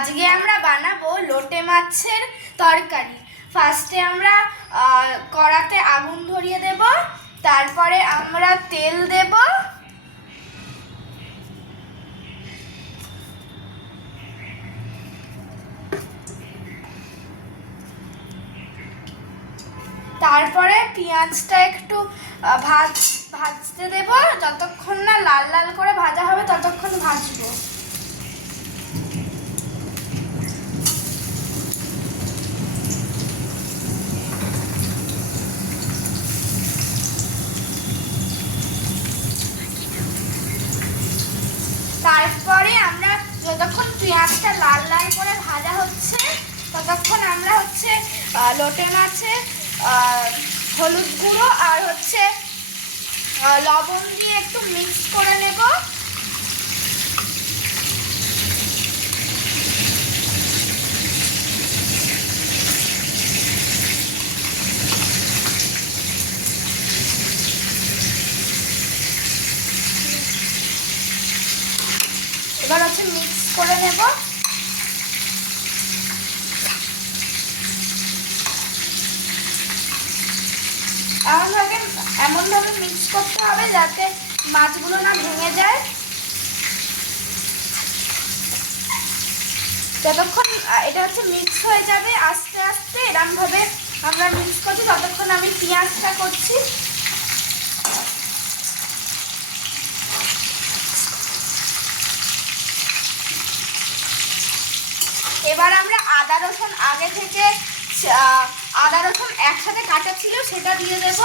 আজকে আমরা বানাবো লোটে মাছের তরকারি। ফার্স্টে আমরা কড়াতে আগুন ধরিয়ে দেব, তারপরে আমরা তেল দেব, তারপরে পেঁয়াজটা একটু ভাজতে দেব, যতক্ষণ না লাল লাল করে ভাজা হবে ততক্ষণ ভাজবো। তারপরে আমরা যতক্ষণ পেঁয়াজটা লাল লাল করে ভাজা হচ্ছে ততক্ষণ আমরা লোটে মাছে হলুদ গুঁড়ো আর লবণ দিয়ে একটু মিক্স করে নেব। এবার মিক্স করে নেব। এমনভাবে মিক্স করতে হবে যাতে মাছগুলো না ভেঙে যায়। যতক্ষণ এটা মিক্স হয়ে যাবে আস্তে আস্তে এরকমভাবে আমরা মিক্স করছি, ততক্ষণ আমি পেঁয়াজটা করছি। এবার আমরা আদা রসুন একসাথে কাটা ছিল সেটা দিয়ে দেব।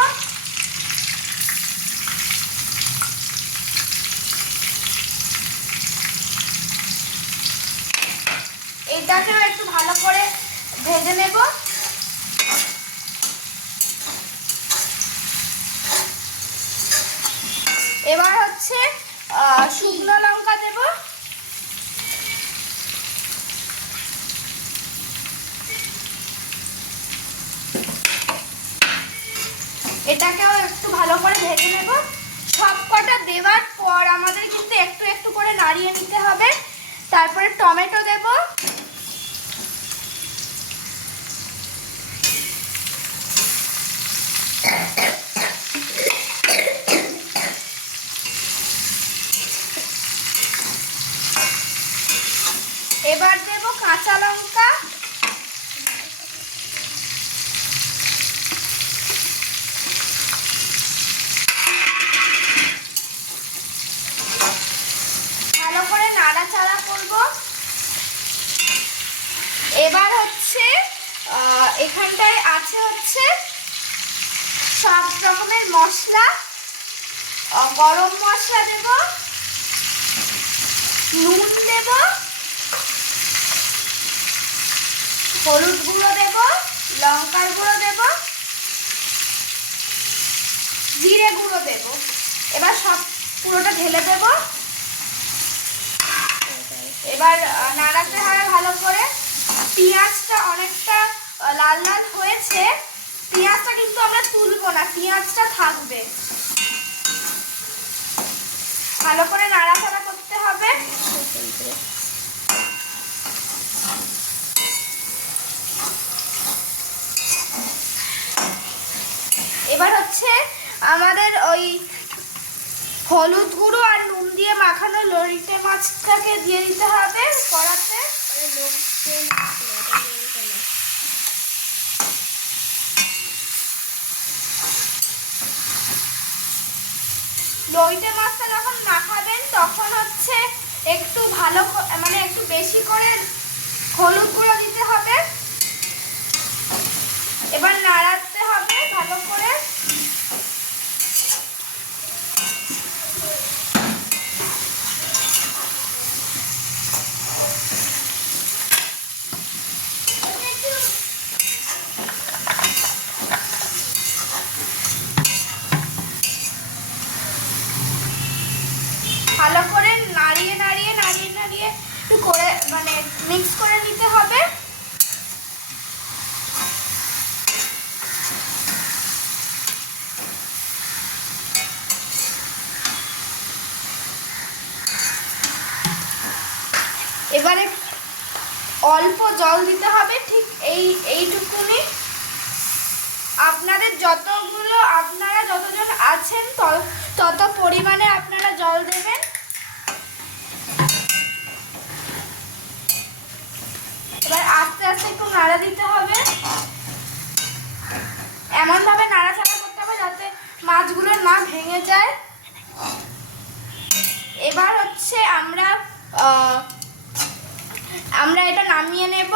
এটাকেও একটু ভালো করে ভেজে নেব। এবার শুকনো লঙ্কা দেব, এটাকেও একটু ভালো করে ভেজে নেব। সব কটা দেওয়ার পর আমাদের কিন্তু একটু একটু করে নাড়িয়ে নিতে হবে। তারপরে টমেটো দেব, এবার দেব কাঁচা লঙ্কা, ভালো করে নাড়াচাড়া করব। এবার এখানটায় আছে সব রকমের মশলা, গরম মশলা দেব, নুন দেব, হলুদ গুঁড়ো দেব, লঙ্কার গুঁড়ো দেব, জিরে গুঁড়ো দেব। এবার সব পুরোটা ঢেলে দেব। এবার নাড়াতে হবে ভালো করে। পেঁয়াজটা অনেকটা লাল লাল হয়েছে, পেঁয়াজটা কিন্তু আমরা তুলবো না, পেঁয়াজটা থাকবে। ভালো করে নাড়াচাড়া করতে হবে। এবার আমাদের ওই হলুদ গুঁড়ো আর নুন দিয়ে মাখানো লোটে মাছটাকে দিয়ে দিতে হবে কড়াতে। লোটে মাছটা যখন মাখাবেন তখন একটু একটু বেশি করে হলুদ গুঁড়ো দিতে হবে। এবার নাড়াতে হবে ভালো করে। ভালো করে নাড়িয়ে একটু করে মিক্স করে নিতে হবে। অল্প জল দিতে হবে, ঠিক এইটুকুনি। আপনারা যতজন আছেন তত পরিমাণে আপনারা জল দেবেন। এবার আস্তে আস্তে একটু নাড়া দিতে হবে, এমনভাবে নাড়াচাড়া করতে হবে যাতে মাছগুলো না ভেঙে যায়। এবার হচ্ছে আমরা এটা নামিয়ে নেব।